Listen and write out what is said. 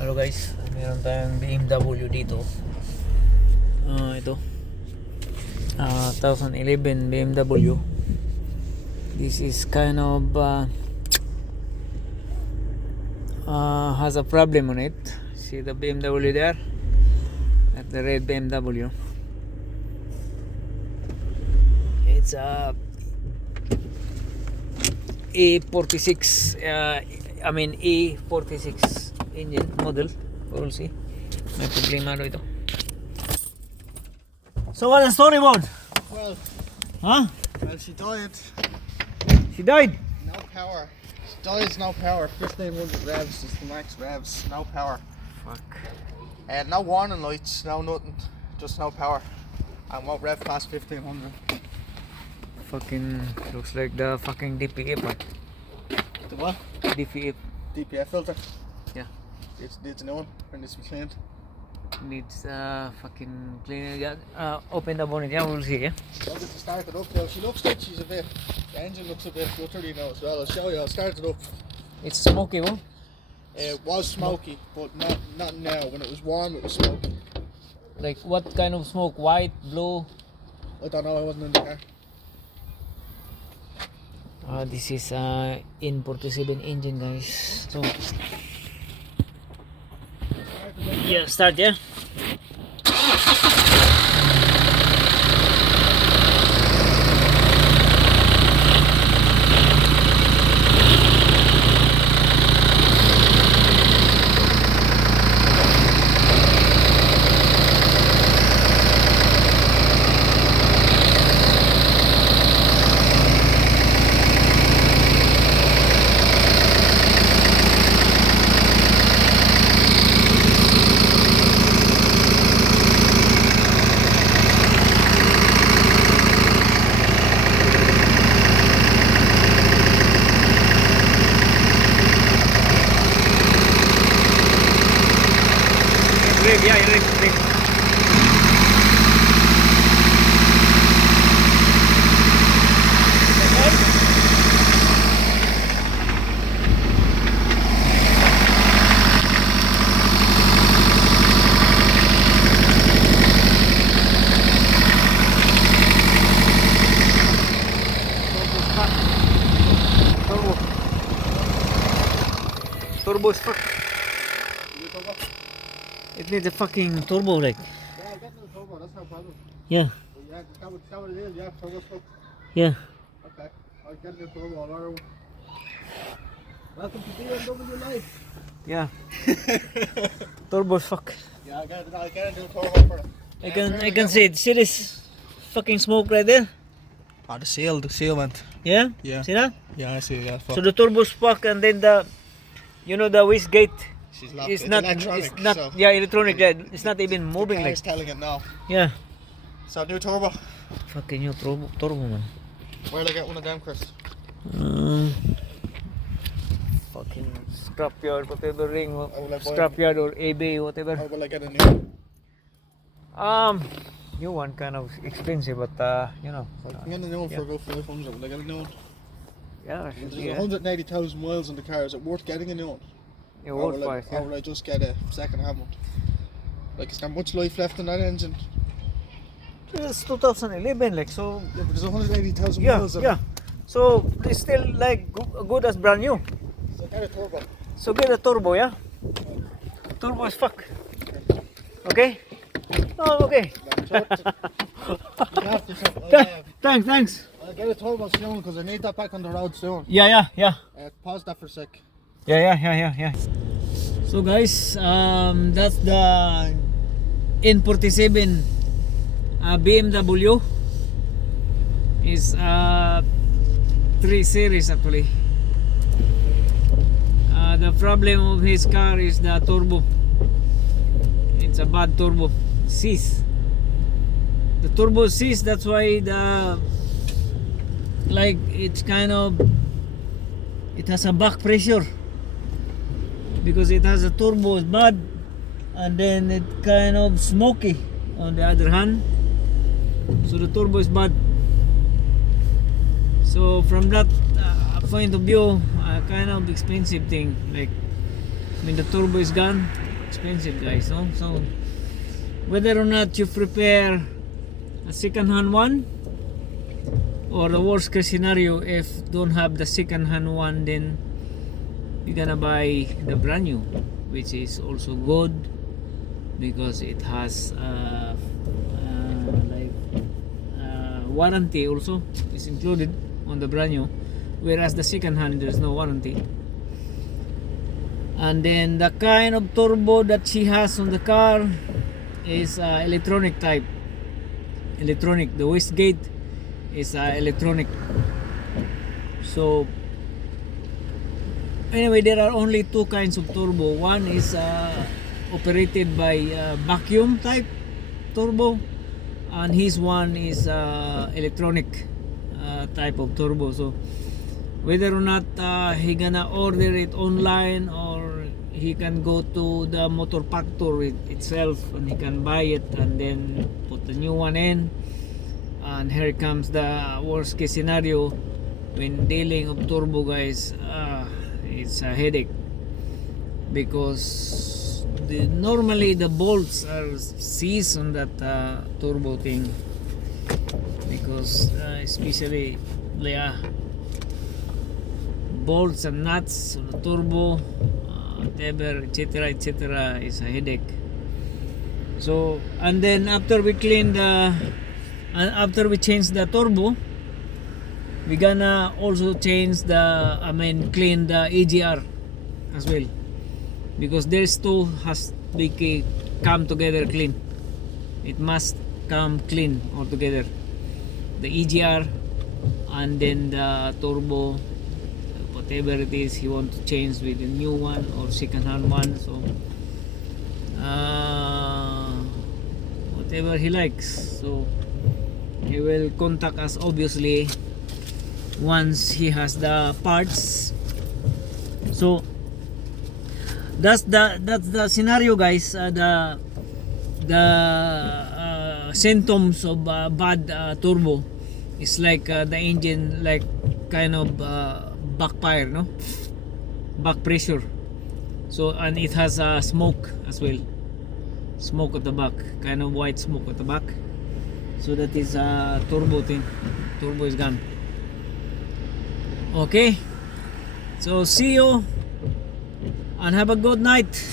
Hello guys, meron tayong BMW dito. Ito 2011 BMW. This is kind of has a problem on it. See the BMW there? That's the red BMW. It's a E46 E46 engine model. We'll see. May problema ito. So what's the story about? Well, Huh? she died. She died? No power. She dies, no power. 1500 revs is the max revs. No power. Fuck. No warning lights, no nothing. Just no power. And won't rev past 1500. Fucking looks like the fucking DPF. The what? DPF. DPF filter. Yeah. It needs a new one and needs to be cleaned. Needs fucking cleaning. Open the bonnet. Yeah, we'll see. Yeah. So to start it up now. She looks like she's a bit. The engine looks a bit glittery now as well. I'll show you. I'll start it up. It's smoky, huh? It was smoky, but not now. When it was warm, it was smoky. Like what kind of smoke? White, blue? I don't know. I wasn't in the car. This is N47 engine, guys. So yeah, start. Yeah. Yeah, you're turbo is fuck. It needs a fucking turbo, like. Yeah, I'll get the turbo. That's no problem. Yeah. Yeah, that's what it is. Yeah, turbo stuff. Yeah. Okay, I'll get the turbo. I'll order one. Welcome to P.M.W. life. Yeah. Turbo is fuck. Yeah, I'll get a new turbo for it. I can see it. See this fucking smoke right there? Oh, the seal went. Yeah? Yeah. See that? Yeah, I see. Yeah, fuck. So the turbo is fuck, and then the wastegate She's locked. is It's not electronic, it's not so yeah, electronic. Yeah, it's not even moving the like. car's telling it now. Yeah. So new turbo. Fucking new turbo man. Where'll I get one of them, Chris? Fucking scrapyard, whatever ring, will I buy scrapyard or eBay, whatever. Or will I get a new one? New one kind of expensive, but you know. I'm getting a new one for about 500. Will I get a new one? Yeah, There's yeah. 180,000 miles on the car. Is it worth getting a new one? Yeah, Or worth will price. or will I just get a second-hand one? Like, is there much life left in that engine? It's 2011, like so. Yeah, but there's 180,000 Yeah, miles on yeah. it. So it's still like good as brand new. So get a turbo. So get a turbo, yeah. Turbo is fuck. Okay. Oh, okay. Thanks. I'll get a turbo soon because I need that back on the road soon. Yeah. Pause that for a sec. Yeah. So guys, that's the N47 BMW. Is 3 series actually. The problem of his car is the turbo. It's a bad turbo. Cease. The turbo cease. That's why it's kind of, it has a back pressure because it has a turbo is bad, and then it kind of smoky on the other hand. So the turbo is bad. So from that point of view, kind of expensive thing. Like, I mean, the turbo is gone, expensive, guys, no? So whether or not you prepare a second-hand one, or the worst case scenario, if don't have the second-hand one, then you're gonna buy the brand new, which is also good because it has warranty also is included on the brand new, whereas the second-hand there's no warranty. And then the kind of turbo that she has on the car is electronic type. Electronic. The wastegate is electronic. So anyway, there are only two kinds of turbo. One is operated by vacuum type turbo, and his one is electronic type of turbo. So whether or not he gonna order it online, or he can go to the motor factory itself and he can buy it and then put the new one in. And here comes the worst case scenario when dealing of turbo, guys. It's a headache because normally the bolts are seized on that turbo thing, because especially bolts and nuts on the turbo, whatever, etc., is a headache. So, and then after we change the turbo, we gonna also change clean the EGR as well, because these two has to come together clean. It must come clean altogether, the EGR and then the turbo, whatever it is he want to change with a new one or second hand one. So whatever he likes, so he will contact us obviously once he has the parts. So that's the scenario, guys. The symptoms of bad turbo is like the engine like kind of backfire, no, back pressure. So, and it has smoke as well, smoke at the back, kind of white smoke at the back. So that is turbo thing. Turbo is gone. Okay, so see you and have a good night.